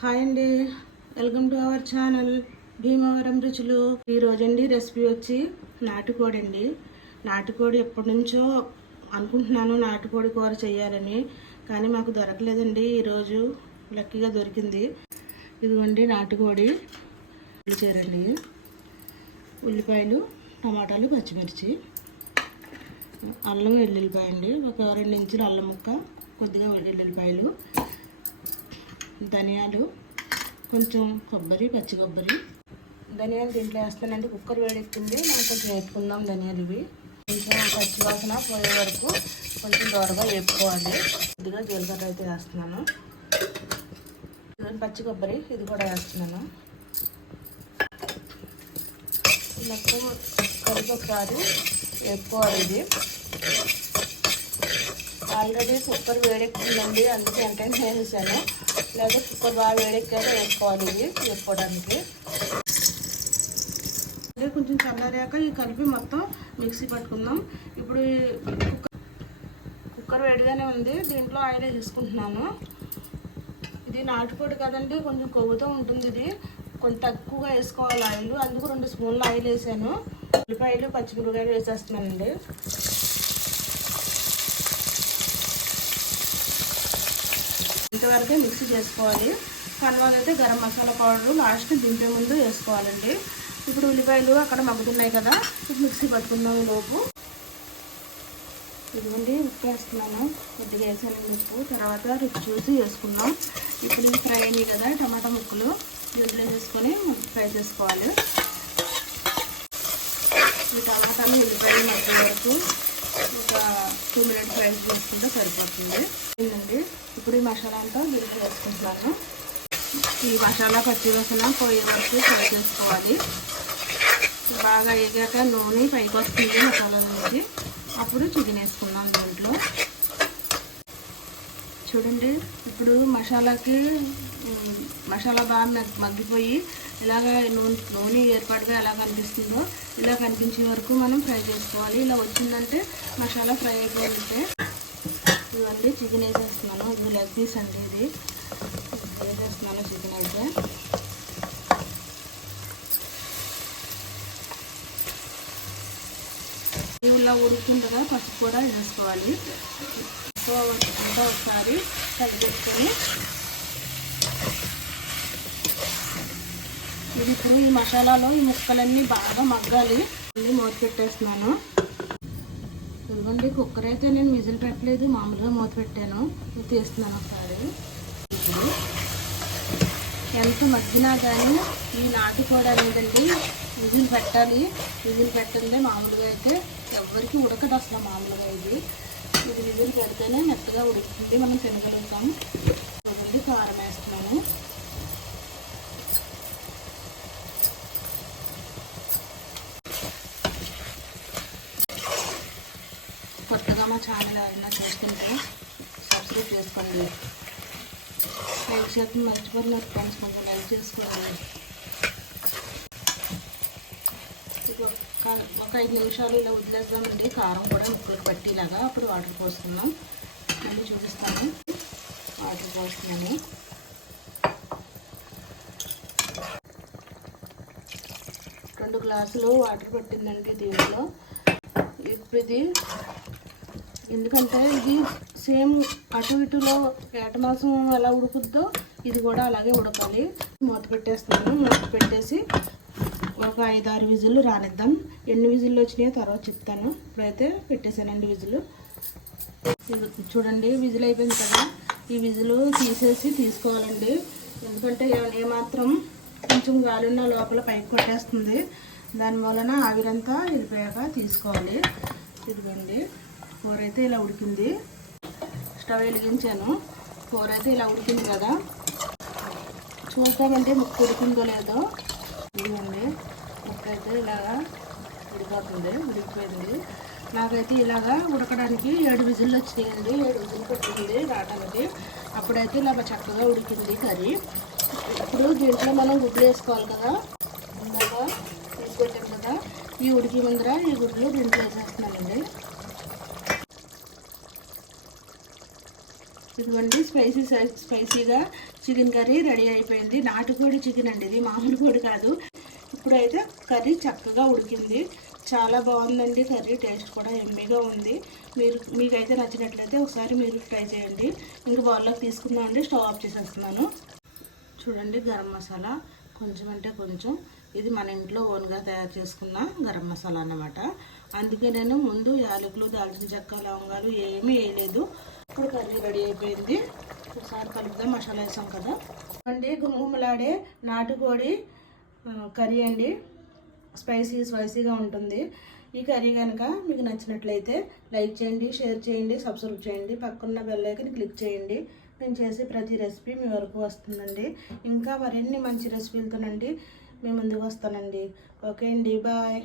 Hi అండి. Welcome to our channel. Bhimavaram రుచులు. ఈరోజు అండి రెసిపీ వచ్చి నాటుకోడి అండి నాటుకోడి ఎప్పటి నుంచో అనుకుంటున్నాను నాటుకోడి కూర చేయాలని కానీ మాకు దొరకలేదండి. ఈరోజు లక్కీగా దొరికింది. ఇదిగోండి నాటుకోడి చేరండి ఉల్లిపాయలు టమాటాలు పచ్చిమిర్చి అల్లం వెల్లుల్లిపాయ అండి ఒక రెండు ఇంచులు అల్లం ముక్క కొద్దిగా వెల్లుల్లిపాయలు. ధనియాలు కొంచెం కొబ్బరి పచ్చి కొబ్బరి. ధనియాలు దీంట్లో వేస్తానండి. కుక్కర్ వేడెక్కింది. మనం కొంచెం వేపుకుందాం ధనియాలు ఇవి. కొంచెం పచ్చి వాసన పోయే వరకు కొంచెం దూరగా వేపుకోవాలి. కొద్దిగా జీలకర్ర అయితే వేస్తున్నాను. పచ్చి కొబ్బరి ఇది కూడా వేస్తున్నాను. మొత్తం కలిపి ఒకసారి వేపుకోవాలి ఇది. ఆల్రెడీ కుక్కర్ వేడెక్కిందండి అందుకే వెంటనే వేసేసాను. లేదా కుక్కర్ బాగా వేడెక్కాక వేసుకోవాలి ఇది వేసుకోవడానికి. అదే కొంచెం చల్లారాక ఈ కలిపి మొత్తం మిక్సీ పట్టుకుందాం. ఇప్పుడు కుక్కర్ వేడిగానే ఉంది దీంట్లో ఆయిల్ వేసుకుంటున్నాను ఇది నాటుకోడి కదండి కొంచెం కొవ్వుతో ఉంటుంది ఇది. కొంచెం తక్కువగా వేసుకోవాలి ఆయిల్. అందుకు రెండు స్పూన్లు ఆయిల్ వేసాను. ఉల్లిపాయలు పచ్చిమిరపకాయలు వేసేస్తున్నానండి. వరకే మిక్సీ చేసుకోవాలి. తర్వాత అయితే గరం మసాలా పౌడర్ లాస్ట్ దింపే ముందు వేసుకోవాలండి. ఇప్పుడు ఉల్లిపాయలు అక్కడ మగ్గుతున్నాయి కదా ఇప్పుడు మిక్సీ పట్టుకున్నాం లోపు. ఇదిగోండి ఉప్పు వేస్తున్నాను. కొద్దిగా వేసాను ఉప్పు. తర్వాత రుచి చూసి వేసుకున్నాం ఇప్పుడు ఫ్రై అయినాయి కదా టమాటా ముక్కలు. దీంట్లో చేసుకొని ఫ్రై చేసుకోవాలి. ఈ టమాటాలు ఉల్లిపాయలు మధ్య వరకు ఒక టూ మినిట్స్ రైస్ చేసుకుంటే సరిపోతుంది. ఏంటండి ఇప్పుడు ఈ మసాలా అంతా దీంట్లో వేసుకుంటున్నాను. ఈ మసాలా పచ్చి వాసన పోయే వరకు ఫ్రై చేసుకోవాలి. బాగా వేగాక నూనె పైకి వస్తుంది మసాలా నుంచి అప్పుడు చికెన్ వేసుకున్నాను దీంట్లో. చూడండి. ఇప్పుడు మసాలాకి మసాలా బాగా మగ్గిపోయి ఇలాగ నూనె నూనె ఏర్పాటుగా ఎలా కనిపిస్తుందో ఇలా కనిపించే వరకు మనం ఫ్రై చేసుకోవాలి. ఇలా వచ్చిందంటే మసాలా ఫ్రై అయిపోయిందంటే. ఇవన్నీ చికెన్ వేసేస్తున్నాను. ఇది లెగ్ పీస్ అండి ఇది. వేసేస్తున్నాను చికెన్ అయితే. ఇలా ఉడుకుతుండగా పసుపు కూడా వేసుకోవాలి. అంతా ఒకసారి కలిపేసుకొని ఇది ఇప్పుడు ఈ మసాలాలో ఈ ముక్కలన్నీ బాగా మగ్గాలి. మళ్ళీ మూత పెట్టేస్తున్నాను. కుక్కర్ అయితే నేను మిజిల్ పెట్టలేదు మామూలుగా మూత పెట్టాను. ఇది తీస్తున్నాను ఒకసారి. ఎంత మగ్గినా కానీ ఈ నాటుకోడి అనేదండి విజిల్ పెట్టాలి. విజిల్ పెట్టండి మామూలుగా అయితే. ఎవరికి ఉడకదు అసలు మామూలుగా ఇది. ఇది విజిల్ పెడితేనే మెత్తగా ఉడుకుతుంది. మనం తినగలుగుతాము చూడండి కారం వేస్తున్నాము కొత్తగా మా ఛానల్ ఏదైనా చూస్తుంటే సబ్స్క్రైబ్ చేసుకోండి. లైక్ చేయడం మర్చిపోతున్నారు ఫ్రెండ్స్ కొంచెం లైక్ చేసుకోండి ఇది ఒక ఐదు నిమిషాలు ఇలా వదిలేద్దామండి కారం కూడా ముక్కలు పట్టేలాగా అప్పుడు వాటర్ పోస్తున్నాం మళ్ళీ చూపిస్తాను. వాటర్ పోస్తున్నాను రెండు గ్లాసులు వాటర్ పట్టిందండి దీంట్లో. ఇప్పుడు ఇది ఎందుకంటే ఇది సేమ్ అటు ఇటులో ఏట ఎలా ఉడుకుద్దో ఇది కూడా అలాగే ఉడకాలి. మూత పెట్టేస్తున్నాను. మూత పెట్టేసి ఒక ఐదు ఆరు విజిల్లు రానిద్దాం. ఎన్ని విజిల్లు వచ్చినాయో తర్వాత చెప్తాను. ఇప్పుడైతే పెట్టేశానండి విజిల్ ఇది చూడండి విజిల్ అయిపోయింది కదా. ఈ విజిల్ తీసేసి తీసుకోవాలండి. ఎందుకంటే ఏ- ఏమాత్రం కొంచెం గాలిన్న లోపల పైకి కొట్టేస్తుంది. దాని వలన ఆవిరంతా వెళ్ళిపోయాక తీసుకోవాలి. ఇదిగోండి కూర అయితే ఇలా ఉడికింది. స్టవ్ వెలిగించాను. కూర అయితే ఇలా ఉడికింది కదా. చూద్దామంటే ముక్కు ఉడికిందో లేదో. ఇదిగోండి. ముక్క అయితే ఇలాగా ఉడిపోతుంది ఉడికిపోయింది. నాకైతే ఇలాగా ఉడకడానికి ఏడు విజిల్లు వచ్చినాయండి. ఏడు విజిల్ పెట్టింది రావడానికి అప్పుడైతే ఇలాగ చక్కగా ఉడికింది కర్రీ. ఇప్పుడు దీంట్లో మనం గుడ్లు వేసుకోవాలి కదా. ఇందాక తీసి కదా. ఈ ఉడికి ముందర ఈ గుడ్లు దీంట్లో వేసేస్తున్నానండి. ఇదిగోండి స్పైసీ స్పైసీగా చికెన్ కర్రీ రెడీ అయిపోయింది. నాటుకోడి చికెన్ అండి. ఇది మామూలు కోడి కాదు. ఇప్పుడైతే కర్రీ చక్కగా ఉడికింది. చాలా బాగుందండి కర్రీ టేస్ట్ కూడా ఎమ్మీగా ఉంది. మీరు మీకైతే నచ్చినట్లయితే ఒకసారి మీరు ట్రై చేయండి. ఇంక బౌల్లోకి తీసుకుందామండి స్టవ్ ఆఫ్ చేసేస్తున్నాను. చూడండి గరం మసాలా కొంచెం అంటే కొంచెం. ఇది మన ఇంట్లో ఓన్గా తయారు చేసుకున్న గరం మసాలా అన్నమాట. అందుకే నేను ముందు యాలకులు దాల్చిన చెక్క లవంగాలు ఏమీ వేయలేదు. ఇప్పుడు కర్రీ రెడీ అయిపోయింది. ఒకసారి కలుపుదాం మసాలా వేసాం కదా. అండి గుమగుమలాడే నాటుకోడి కర్రీ అండి. స్పైసీ స్పైసీగా ఉంటుంది. ఈ కర్రీ కనుక మీకు నచ్చినట్లయితే లైక్ చేయండి షేర్ చేయండి సబ్స్క్రైబ్ చేయండి. పక్కన్న బెల్లైకన్ క్లిక్ చేయండి. నేను చేసే ప్రతి రెసిపీ మీ వరకు వస్తుందండి. ఇంకా మరిన్ని మంచి రెసిపీలతోనండి మీ ముందుకు వస్తానండి. ఓకే అండి బాయ్.